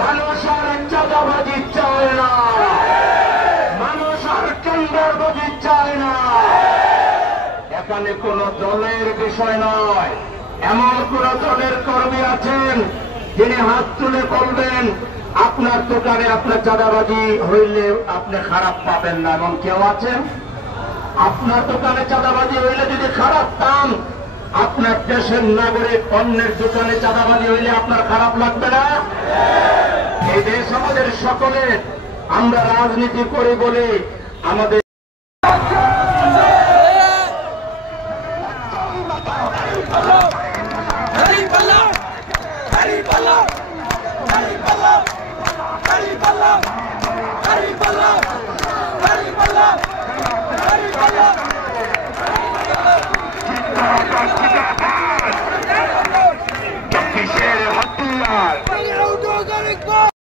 মানুষ আর চাঁদাবাজি চায় না, মানুষ আর টেন্ডারবাজি চায় না। এখানে কোন দলের বিষয় নয়। এমন কোন দলের কর্মী আছেন যিনি হাত তুলে বলবেন আপনার দোকানে আপনার চাঁদাবাজি হইলে আপনি খারাপ পাবেন না, এমন কেউ আছেন? আপনার দোকানে চাঁদাবাজি হইলে যদি খারাপ পান, আপনার দেশের নাগরিক অন্যের দোকানে চাঁদাবাজি হইলে আপনার খারাপ লাগবে না? এই দেশ আমাদের সকলের, আমরা রাজনীতি করি বলে আমাদের Hey!